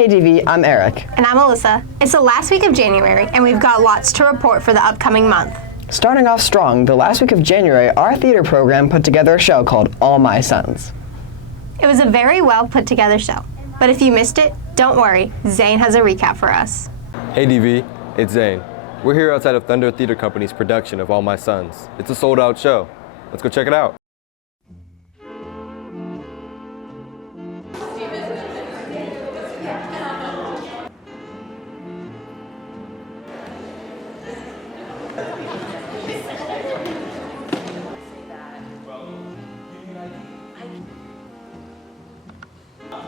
Hey DV, I'm Eric. And I'm Alyssa. It's the last week of January, and we've got lots to report for the upcoming month. Starting off strong, the last week of January, our theater program put together a show called All My Sons. It was a very well put together show, but if you missed it, don't worry, Zane has a recap for us. Hey DV, it's Zane. We're here outside of Thunder Theater Company's production of All My Sons. It's a sold-out show. Let's go check it out.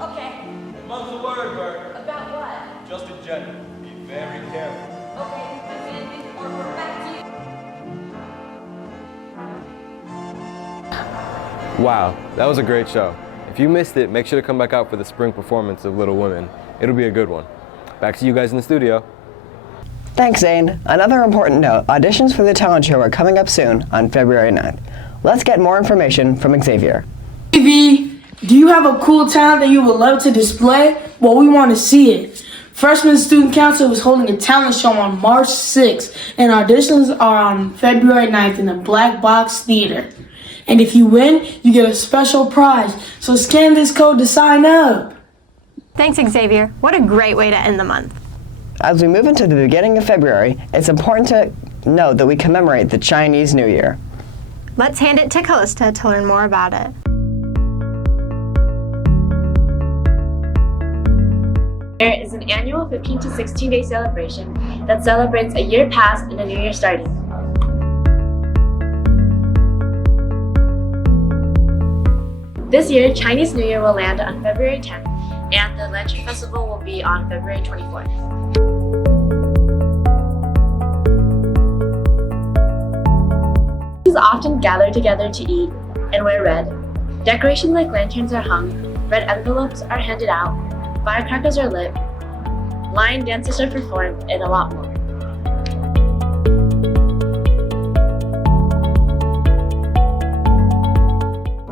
Okay. What's the word, Bert? About what? Just in general. Be very careful. Okay, or we're back to you. Wow, that was a great show. If you missed it, make sure to come back out for the spring performance of Little Women. It'll be a good one. Back to you guys in the studio. Thanks, Zane. Another important note, auditions for the talent show are coming up soon on February 9th. Let's get more information from Xavier. TV, do you have a cool talent that you would love to display? Well, we want to see it. Freshman Student Council is holding a talent show on March 6th, and auditions are on February 9th in the Black Box Theater. And if you win, you get a special prize. So scan this code to sign up. Thanks, Xavier. What a great way to end the month. As we move into the beginning of February, it's important to note that we commemorate the Chinese New Year. Let's hand it to Callista to learn more about it. There is an annual 15 to 16-day celebration that celebrates a year past and a new year starting. This year, Chinese New Year will land on February 10th, and the Lantern Festival will be on February 24th. Families often gather together to eat and wear red. Decorations like lanterns are hung, red envelopes are handed out, firecrackers are lit, lion dances are performed, and a lot more.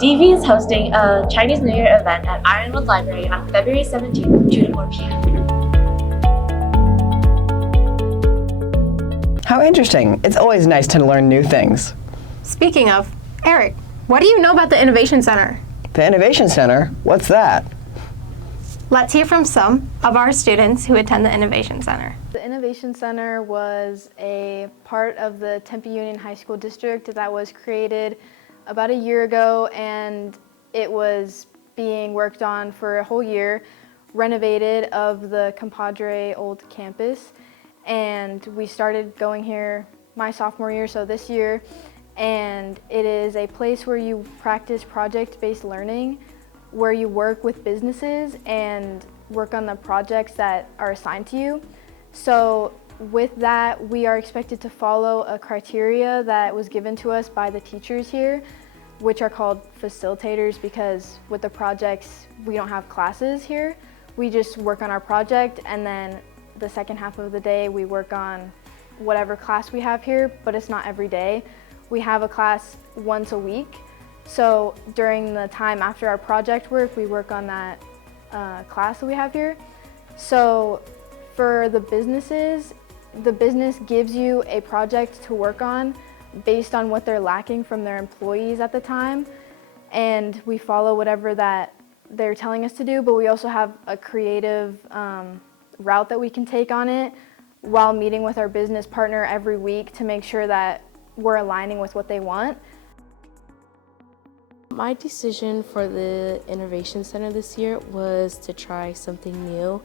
DV is hosting a Chinese New Year event at Ironwood Library on February 17th, 2 to 4 p.m. How interesting. It's always nice to learn new things. Speaking of, Eric, what do you know about the Innovation Center? The Innovation Center? What's that? Let's hear from some of our students who attend the Innovation Center. The Innovation Center was a part of the Tempe Union High School District that was created about a year ago, and it was being worked on for a whole year, renovated of the Compadre old campus. And we started going here my sophomore year, so this year, and it is a place where you practice project-based learning, where you work with businesses and work on the projects that are assigned to you. So with that, we are expected to follow a criteria that was given to us by the teachers here, which are called facilitators, because with the projects, we don't have classes here. We just work on our project, and then the second half of the day, we work on whatever class we have here, but it's not every day. We have a class once a week. So during the time after our project work, we work on that class that we have here. So for the businesses, the business gives you a project to work on based on what they're lacking from their employees at the time. And we follow whatever that they're telling us to do, but we also have a creative route that we can take on it while meeting with our business partner every week to make sure that we're aligning with what they want. My decision for the Innovation Center this year was to try something new.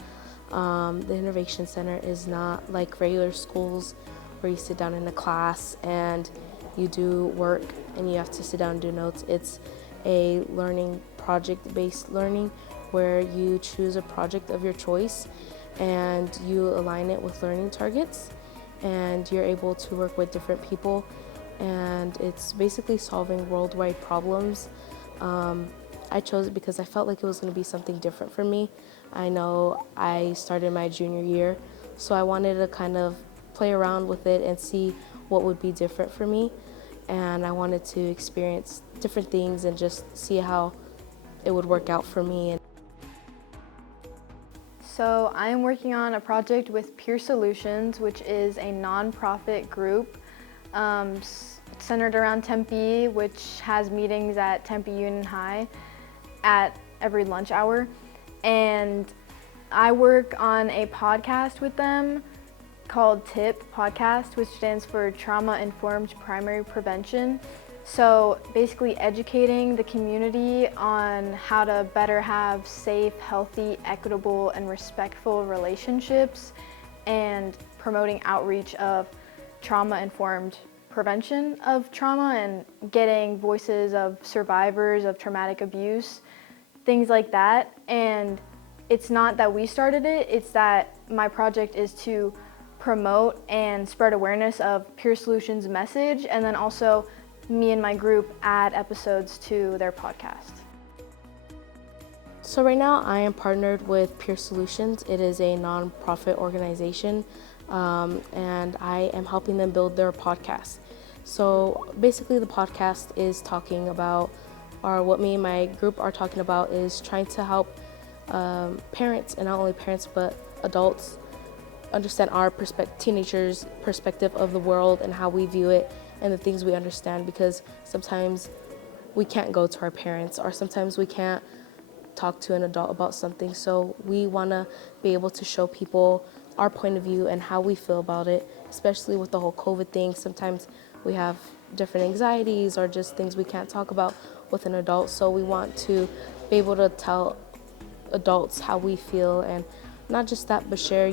The Innovation Center is not like regular schools where you sit down in a class and you do work and you have to sit down and do notes. It's a learning, project-based learning, where you choose a project of your choice and you align it with learning targets, and you're able to work with different people, and it's basically solving worldwide problems. I chose it because I felt like it was going to be something different for me. I know I started my junior year, so I wanted to kind of play around with it and see what would be different for me, and I wanted to experience different things and just see how it would work out for me. So I am working on a project with Peer Solutions, which is a nonprofit group centered around Tempe, which has meetings at Tempe Union High at every lunch hour. And I work on a podcast with them called TIP podcast, which stands for Trauma Informed Primary Prevention. So basically educating the community on how to better have safe, healthy, equitable, and respectful relationships, and promoting outreach of trauma-informed prevention of trauma and getting voices of survivors of traumatic abuse, things like that. And it's not that we started it, it's that my project is to promote and spread awareness of Peer Solutions' message, and then also me and my group add episodes to their podcast. So right now I am partnered with Peer Solutions. It is a nonprofit organization, and I am helping them build their podcast. So basically the podcast is talking about, or what me and my group are talking about, is trying to help parents, and not only parents but adults, understand our teenagers' perspective of the world and how we view it and the things we understand, because sometimes we can't go to our parents, or sometimes we can't talk to an adult about something. So we want to be able to show people our point of view and how we feel about it, especially with the whole COVID thing. Sometimes we have different anxieties or just things we can't talk about with an adult. So we want to be able to tell adults how we feel, and not just that, but share,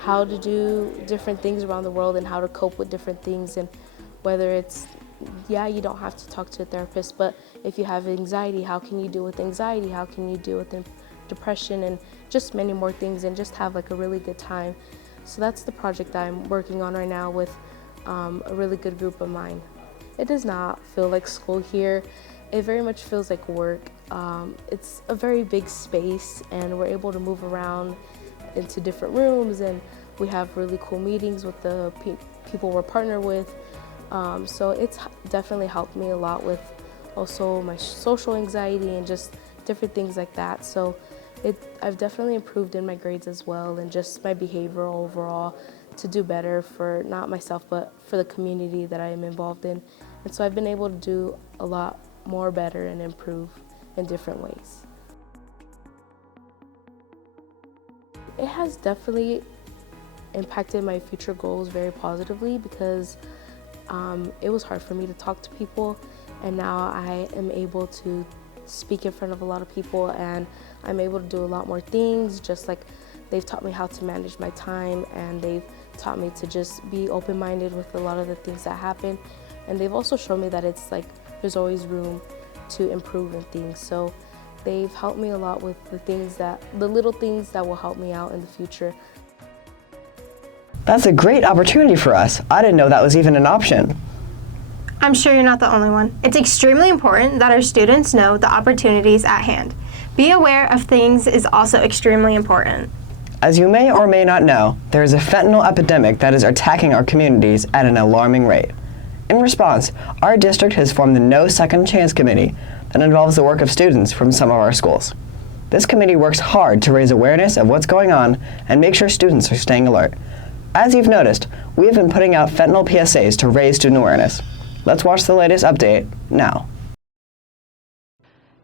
how to do different things around the world and how to cope with different things. And whether it's, you don't have to talk to a therapist, but if you have anxiety, how can you deal with anxiety? How can you deal with depression, and just many more things, and just have like a really good time. So that's the project that I'm working on right now with a really good group of mine. It does not feel like school here. It very much feels like work. It's a very big space, and we're able to move around into different rooms, and we have really cool meetings with the people we're partnered with. So it's definitely helped me a lot with also my social anxiety and just different things like that. So I've definitely improved in my grades as well, and just my behavior overall to do better for not myself but for the community that I am involved in. And so I've been able to do a lot more better and improve in different ways. It has definitely impacted my future goals very positively, because it was hard for me to talk to people, and now I am able to speak in front of a lot of people, and I'm able to do a lot more things. Just like they've taught me how to manage my time, and they've taught me to just be open-minded with a lot of the things that happen, and they've also shown me that it's like there's always room to improve in things. So they've helped me a lot with the little things that will help me out in the future. That's a great opportunity for us. I didn't know that was even an option. I'm sure you're not the only one. It's extremely important that our students know the opportunities at hand. Be aware of things is also extremely important. As you may or may not know, there is a fentanyl epidemic that is attacking our communities at an alarming rate. In response, our district has formed the No Second Chance Committee that involves the work of students from some of our schools. This committee works hard to raise awareness of what's going on and make sure students are staying alert. As you've noticed, we have been putting out fentanyl PSAs to raise student awareness. Let's watch the latest update now.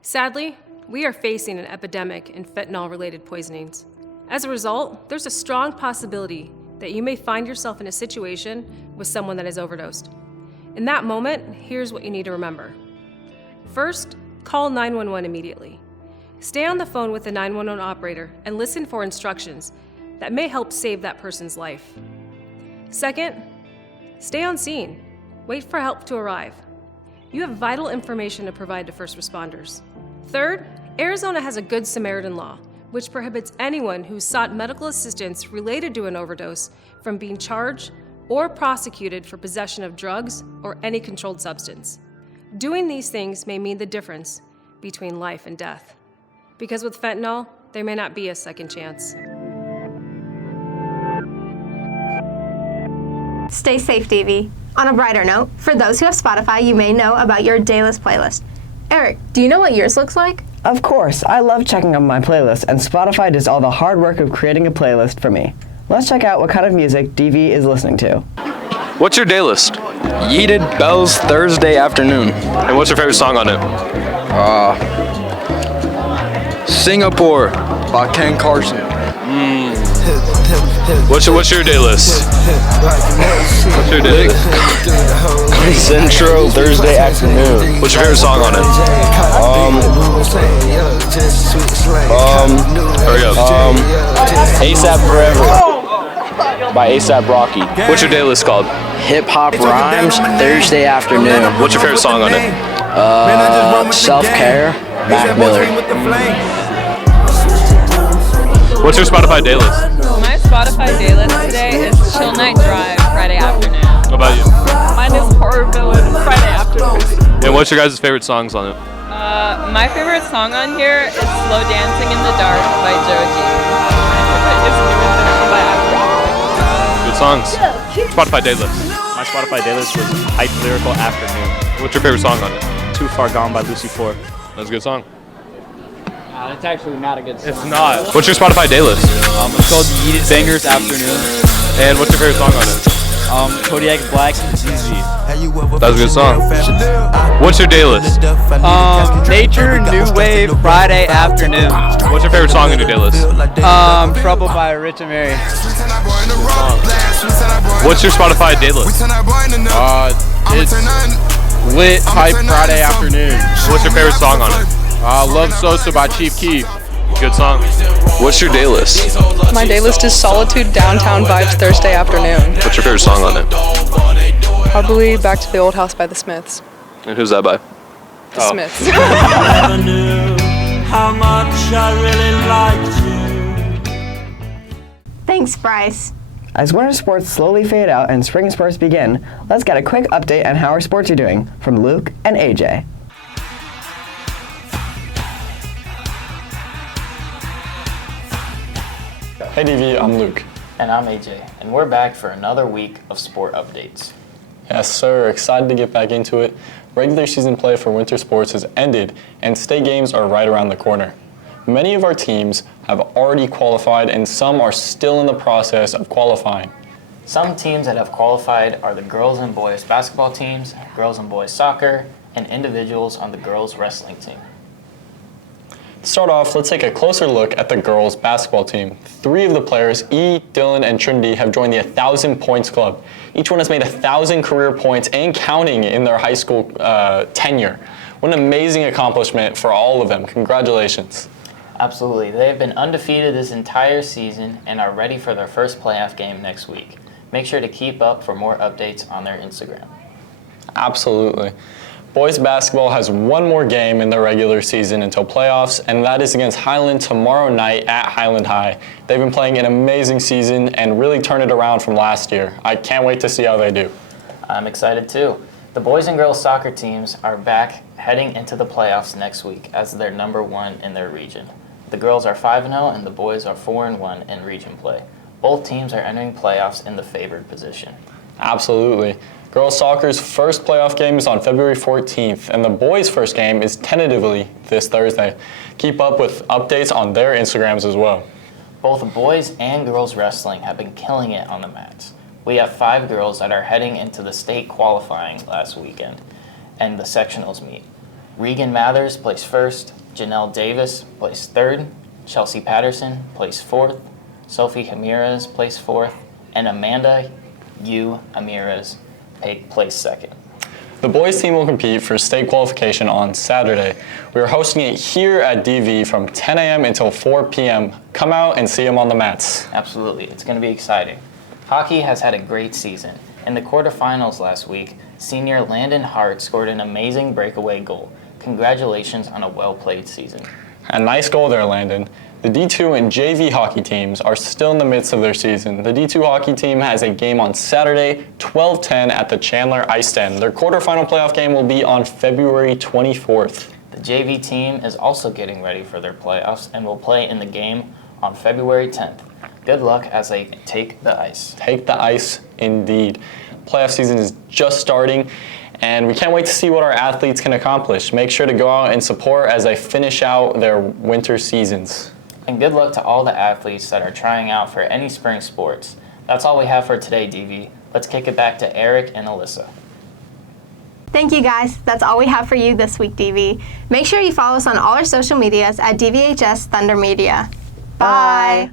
Sadly, we are facing an epidemic in fentanyl-related poisonings. As a result, there's a strong possibility that you may find yourself in a situation with someone that has overdosed. In that moment, here's what you need to remember. First, call 911 immediately. Stay on the phone with the 911 operator and listen for instructions that may help save that person's life. Second, stay on scene. Wait for help to arrive. You have vital information to provide to first responders. Third, Arizona has a Good Samaritan law, which prohibits anyone who sought medical assistance related to an overdose from being charged or prosecuted for possession of drugs or any controlled substance. Doing these things may mean the difference between life and death. Because with fentanyl, there may not be a second chance. Stay safe, Davey. On a brighter note, for those who have Spotify, you may know about your Daylist playlist. Eric, do you know what yours looks like? Of course, I love checking on my playlist, and Spotify does all the hard work of creating a playlist for me. Let's check out what kind of music DV is listening to. What's your day list? Yeeted Bells Thursday Afternoon. And what's your favorite song on it? Singapore by Ken Carson. What's your day list? What's your day list? Central Thursday Afternoon. What's your favorite song on it? Hurry up. ASAP Forever by ASAP Rocky. What's your day list called? Hip Hop Rhymes Thursday Afternoon. What's your favorite song on it? Self Care, Mac Miller. What's your Spotify day list? My Spotify day list today is Chill Night Drive Friday afternoon. What about you? Mine is Horror Villain Friday afternoon. And what's your guys' favorite songs on it? My favorite song on here is Slow Dancing in the Dark by Joji. My favorite is New Invention by Africa. Good songs. Spotify day list. My Spotify day list was Hype Lyrical Afternoon. What's your favorite song on it? Too Far Gone by Lucy 4. That's a good song. It's actually not a good song. It's not. What's your Spotify day list? It's called Yeeted Bangers Afternoon. And what's your favorite song on it? Kodiak Black and ZZ. That's a good song. What's your day list? Nature New Wave Friday Afternoon. What's your favorite song on your day list? Trouble by Rich and Mary. What's your Spotify day list? It's Lit Hype Friday Afternoon. What's your favorite song on it? Love Sosa by Chief Keef. Good song. What's your day list? My day list is Solitude Downtown Vibes Thursday Afternoon. What's your favorite song on it? Probably Back to the Old House by the Smiths. And who's that by? The Smiths. Never knew how much I really liked you. Thanks, Bryce. As winter sports slowly fade out and spring sports begin, let's get a quick update on how our sports are doing from Luke and AJ. Hey DV, I'm Luke. And I'm AJ, and we're back for another week of sport updates. Yes sir, excited to get back into it. Regular season play for winter sports has ended, and state games are right around the corner. Many of our teams have already qualified, and some are still in the process of qualifying. Some teams that have qualified are the girls and boys basketball teams, girls and boys soccer, and individuals on the girls wrestling team. To start off, let's take a closer look at the girls basketball team. 3 of the players, E, Dylan, and Trinity, have joined the 1,000 Points Club. Each one has made 1,000 career points and counting in their high school tenure. What an amazing accomplishment for all of them. Congratulations. Absolutely. They have been undefeated this entire season and are ready for their first playoff game next week. Make sure to keep up for more updates on their Instagram. Absolutely. Boys basketball has one more game in the regular season until playoffs, and that is against Highland tomorrow night at Highland High. They've been playing an amazing season and really turned it around from last year. I can't wait to see how they do. I'm excited too. The boys and girls soccer teams are back heading into the playoffs next week as they're number 1 in their region. The girls are 5-0 and the boys are 4-1 in region play. Both teams are entering playoffs in the favored position. Absolutely. Girls soccer's first playoff game is on February 14th, and the boys' first game is tentatively this Thursday. Keep up with updates on their Instagrams as well. Both boys and girls wrestling have been killing it on the mats. We have 5 girls that are heading into the state qualifying last weekend, and the sectionals meet. Regan Mathers placed 1st, Janelle Davis placed 3rd, Chelsea Patterson placed 4th, Sophie Ramirez placed 4th, and Amanda U. Ramirez placed 2nd. The boys team will compete for state qualification on Saturday. We are hosting it here at DV from 10 a.m. until 4 p.m. Come out and see them on the mats. Absolutely, it's going to be exciting. Hockey has had a great season. In the quarterfinals last week, senior Landon Hart scored an amazing breakaway goal. Congratulations on a well-played season. A nice goal there, Landon. The D2 and JV hockey teams are still in the midst of their season. The D2 hockey team has a game on Saturday, 12:10 at the Chandler Ice Den. Their quarterfinal playoff game will be on February 24th. The JV team is also getting ready for their playoffs and will play in the game on February 10th. Good luck as they take the ice. Take the ice, indeed. Playoff season is just starting, And we can't wait to see what our athletes can accomplish. Make sure to go out and support as they finish out their winter seasons. And good luck to all the athletes that are trying out for any spring sports. That's all we have for today, DV. Let's kick it back to Eric and Alyssa. Thank you, guys. That's all we have for you this week, DV. Make sure you follow us on all our social medias at DVHS Thunder Media. Bye.